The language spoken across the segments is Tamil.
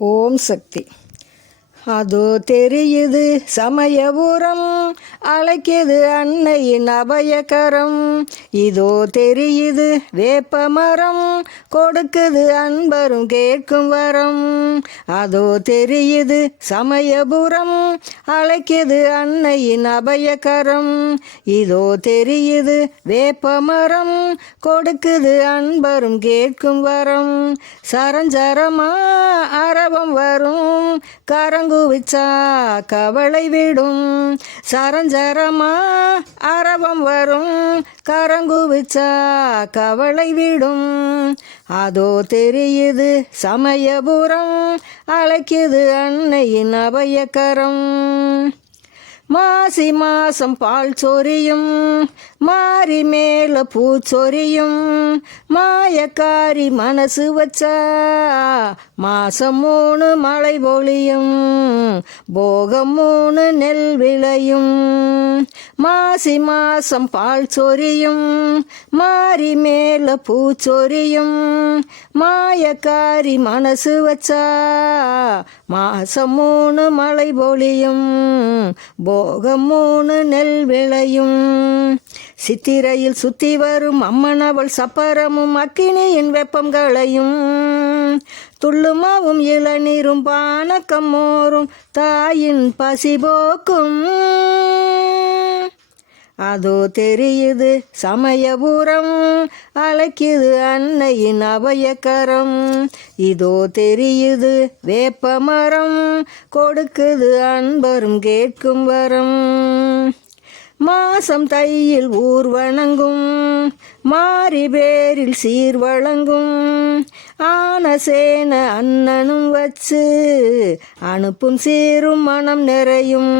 ஓம் சக்தி. அதோ தெரியுது சமயபுரம், அழைக்குது அன்னையின் அபயகரம். இதோ தெரியுது வேப்பமரம், கொடுக்குது அன்பரும் கேட்கும் வரம். அதோ தெரியுது சமயபுரம், அழைக்குது அன்னையின் அபயகரம். இதோ தெரியுது வேப்பமரம், கொடுக்குது அன்பரும் கேட்கும் வரம். சரஞ்சரமா அரவம் வரும், கரங்குவிச்சா கவலை விடும். சரஞ்சரமா அரவம் வரும், கரங்குவிச்சா கவலை விடும். அதோ தெரியுது சமயபுரம், அழைக்குது அன்னையின் அபயகரம். மாசி மாசம் பால் சொரியும், மாறி மேல பூச்சொரியும். மாயக்காரி மனசு வச்சா மாசம் 3 மழை பொழியும், போகம் 3 நெல் விளையும். மாசி மாசம் பால் சொரியும், மாறி மேல பூச்சொரியும். மாயக்காரி மனசு வச்சா மாசம் 3 மழை பொழியும், போகம் 3 நெல் விளையும். சித்திரையில் சுத்தி வரும் அம்மனவள் சப்பரமும் அக்கினியின் வெப்பங்களையும். துள்ளுமாவும் இளநீரும் பானக்கம் மோரும் தாயின் பசி போக்கும். அதோ தெரியுது சமயபுரம், அழைக்குது அன்னையின் அபயகரம். இதோ தெரியுது வேப்பமரம், கொடுக்குது அன்பரும் கேட்கும் வரம். மாசம் தையில் ஊர் வணங்கும், மாறி பேரில் சீர் வழங்கும். ஆன சேன அண்ணனும் வச்சு அனுப்பும் சீரும் மனம் நிறையும்,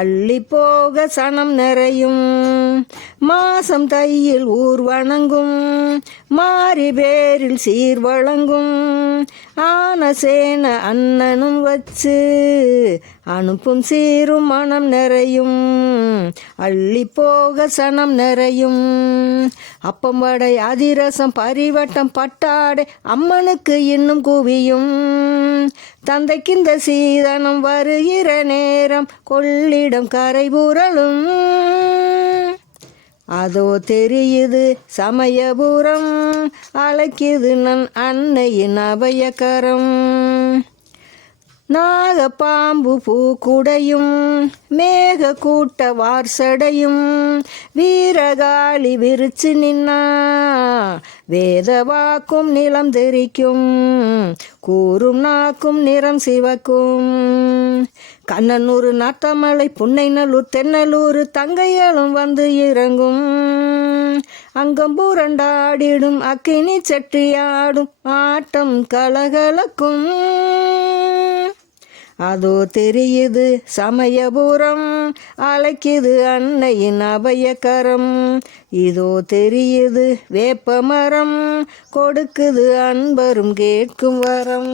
அள்ளி போக சனம் நிறையும். மாசம் தையில் ஊர் வணங்கும், மாறி பேரில் சீர் வழங்கும். ஆன சேன அண்ணனும் வச்சு அனுப்பும் சீரும் மனம் நிறையும், அள்ளி போக சனம் நிறையும். அப்பம் வடை அதிரசம் பரிவட்டம் பட்டாடை அம்மனுக்கு இன்னும் குவியும். தந்தைக்கிந்த சீதனம் வருகிற நேரம் கொள்ளிடம் கரை புரளும். அதோ தெரியுது சமயபுரம், அழைக்குது நன் அன்னையின் அபயகரம். நாகப்பாம்பு பூக்குடையும், மேக கூட்ட வார்சடையும். வீரகாளி விரிச்சு நின்னா வேதவாக்கும் நிலம் தெரிக்கும், கூறும் நாக்கும் நிறம் சிவக்கும். கண்ணனூர் நாத்தமலை புன்னைநல்லூர் தென்னலூர் தங்கைகளும் வந்து இறங்கும். அங்கம் புரண்டாடிடும் அக்கினி செட்டியாடும் ஆட்டம் கலகலக்கும். அதோ தெரியுது சமயபுரம், அழைக்குது அன்னையின் அபயகரம். இதோ தெரியுது வேப்பமரம், கொடுக்குது அன்பரும் கேட்கும் வரம்.